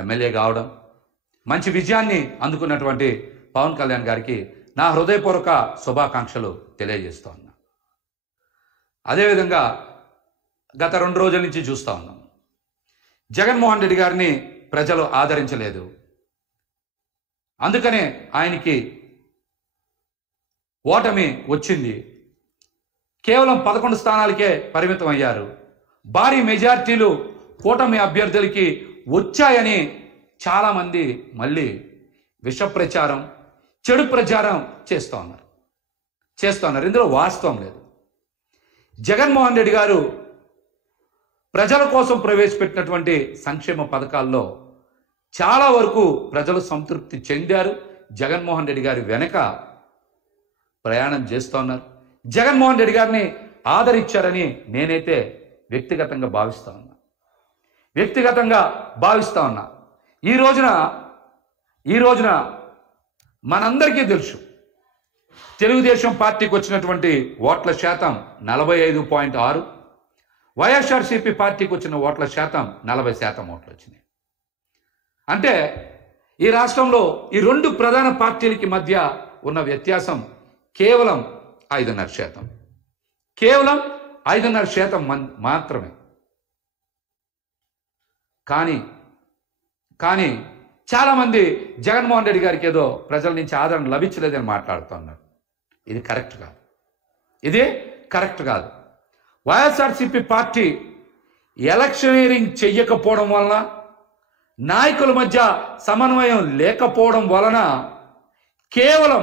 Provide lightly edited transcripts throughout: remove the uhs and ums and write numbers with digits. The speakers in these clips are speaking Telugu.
ఎమ్మెల్యే కావడం, మంచి విజయాన్ని అందుకున్నటువంటి పవన్ కళ్యాణ్ గారికి నా హృదయపూర్వక శుభాకాంక్షలు తెలియజేస్తూ ఉన్నా. అదేవిధంగా గత 2 రోజుల నుంచి చూస్తూ ఉన్నాం, జగన్మోహన్ రెడ్డి గారిని ప్రజలు ఆదరించలేదు. అందుకనే ఆయనకి ఓటమి వచ్చింది. కేవలం 11 స్థానాలకే పరిమితం అయ్యారు. భారీ మెజార్టీలు కూటమి అభ్యర్థులకి వచ్చాయని చాలామంది మళ్ళీ విష ప్రచారం, చెడు ప్రచారం చేస్తూ ఉన్నారు. ఇందులో వాస్తవం లేదు. జగన్మోహన్ రెడ్డి గారు ప్రజల కోసం ప్రవేశపెట్టినటువంటి సంక్షేమ పథకాల్లో చాలా వరకు ప్రజలు సంతృప్తి చెందారు. జగన్మోహన్ రెడ్డి గారి వెనక ప్రయాణం చేస్తూ ఉన్నారు. జగన్మోహన్ రెడ్డి గారిని ఆదరించారని నేనైతే వ్యక్తిగతంగా భావిస్తా ఉన్నా. ఈ రోజున మనందరికీ తెలుసు, తెలుగుదేశం పార్టీకి వచ్చినటువంటి ఓట్ల శాతం 45.6, వైఎస్ఆర్సీపీ పార్టీకి వచ్చిన ఓట్ల శాతం 40% ఓట్లు వచ్చినాయి. అంటే ఈ రాష్ట్రంలో ఈ 2 ప్రధాన పార్టీలకి మధ్య ఉన్న వ్యత్యాసం కేవలం 5.5%. కేవలం 5.5% మాత్రమే. కానీ చాలామంది జగన్మోహన్ రెడ్డి గారికి ఏదో ప్రజల నుంచి ఆదరణ లభించలేదని మాట్లాడుతున్నారు. ఇది కరెక్ట్ కాదు. వైఎస్ఆర్సీపీ పార్టీ ఎలక్షనీరింగ్ చెయ్యకపోవడం వలన, నాయకుల మధ్య సమన్వయం లేకపోవడం వలన కేవలం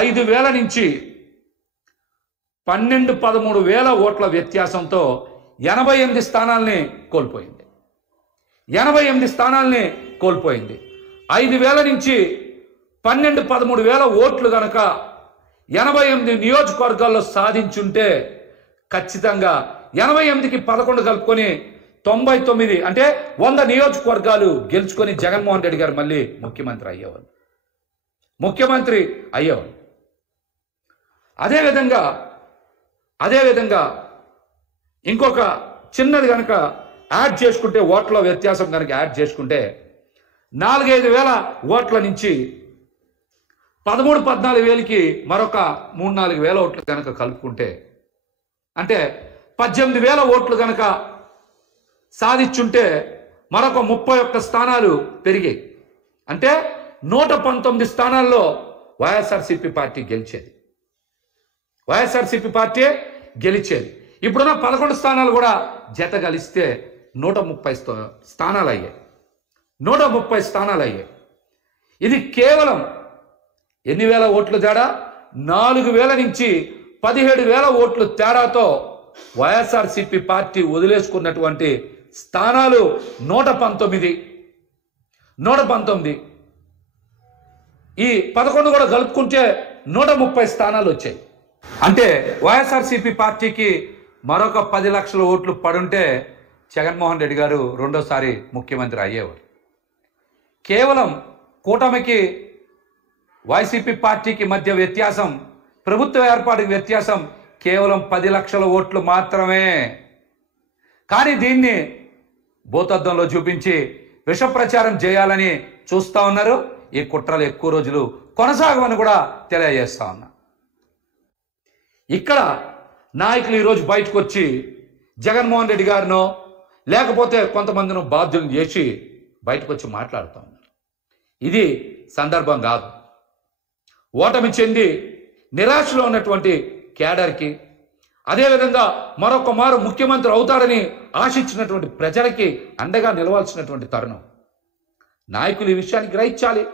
5,000 నుంచి 12-13,000 ఓట్ల వ్యత్యాసంతో 88 స్థానాల్ని కోల్పోయింది. 5,000 నుంచి 12-13,000 ఓట్లు గనక 88 నియోజకవర్గాల్లో సాధించుంటే ఖచ్చితంగా 88కి 11 కలుపుకొని 99, అంటే 100 నియోజకవర్గాలు గెలుచుకొని జగన్మోహన్ రెడ్డి గారు మళ్ళీ ముఖ్యమంత్రి అయ్యేవారు. అదేవిధంగా ఇంకొక చిన్నది కనుక యాడ్ చేసుకుంటే, ఓట్ల వ్యత్యాసం కనుక యాడ్ చేసుకుంటే 4-5 వేల ఓట్ల నుంచి 13-14 వేలకి మరొక 3-4 వేల ఓట్లు కనుక కలుపుకుంటే, అంటే 18,000 ఓట్లు కనుక సాధించుంటే మరొక 31 స్థానాలు పెరిగాయి. అంటే 119 స్థానాల్లో వైఎస్ఆర్సీపీ పార్టీ గెలిచేది. ఇప్పుడున్న 11 స్థానాలు కూడా జత కలిస్తే 130 స్థానాలు అయ్యాయి. ఇది కేవలం ఎన్ని వేల ఓట్లు తేడా? 4,000 నుంచి 17,000 ఓట్లు తేడాతో వైఎస్ఆర్సీపీ పార్టీ వదిలేసుకున్నటువంటి స్థానాలు 119. ఈ 11 కూడా కలుపుకుంటే 130 స్థానాలు వచ్చాయి. అంటే వైఎస్ఆర్సీపీ పార్టీకి మరొక 10 లక్షల ఓట్లు పడుంటే జగన్మోహన్ రెడ్డి గారు రెండోసారి ముఖ్యమంత్రి అయ్యేవారు. కేవలం కూటమికి వైసీపీ పార్టీకి మధ్య వ్యత్యాసం, ప్రభుత్వ ఏర్పాటుకి వ్యత్యాసం కేవలం 10 లక్షల ఓట్లు మాత్రమే. కానీ దీన్ని భూతద్దంలో చూపించి విష ప్రచారం చేయాలని చూస్తూ ఉన్నారు. ఈ కుట్రలు ఎక్కువ రోజులు కొనసాగమని కూడా తెలియజేస్తా ఉన్నా. ఇక్కడ నాయకులు ఈరోజు బయటకు వచ్చి జగన్మోహన్ రెడ్డి గారినో లేకపోతే కొంతమందిని బాధ్యులను చేసి బయటకు వచ్చి మాట్లాడుతూ ఉన్నారు. ఇది సందర్భం కాదు. ఓటమి చెంది నిరాశలో ఉన్నటువంటి కేడర్కి, అదేవిధంగా మరొక మారు ముఖ్యమంత్రి అవుతాడని ఆశించినటువంటి ప్రజలకి అండగా నిలవాల్సినటువంటి తరుణం. నాయకులు ఈ విషయాన్ని గ్రహించాలి.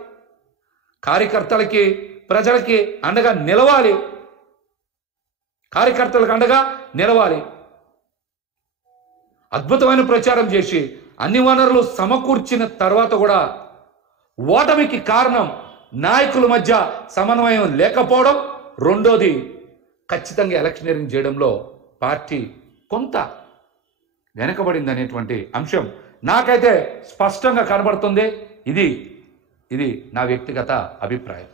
కార్యకర్తలకి, ప్రజలకి అండగా నిలవాలి. అద్భుతమైన ప్రచారం చేసి అన్ని వనరులు సమకూర్చిన తర్వాత కూడా ఓటమికి కారణం నాయకుల మధ్య సమన్వయం లేకపోవడం. రెండోది, ఖచ్చితంగా ఎలక్షనీరింగ్ చేయడంలో పార్టీ కొంత వెనకబడింది అనేటువంటి అంశం నాకైతే స్పష్టంగా కనబడుతుంది. ఇది నా వ్యక్తిగత అభిప్రాయం.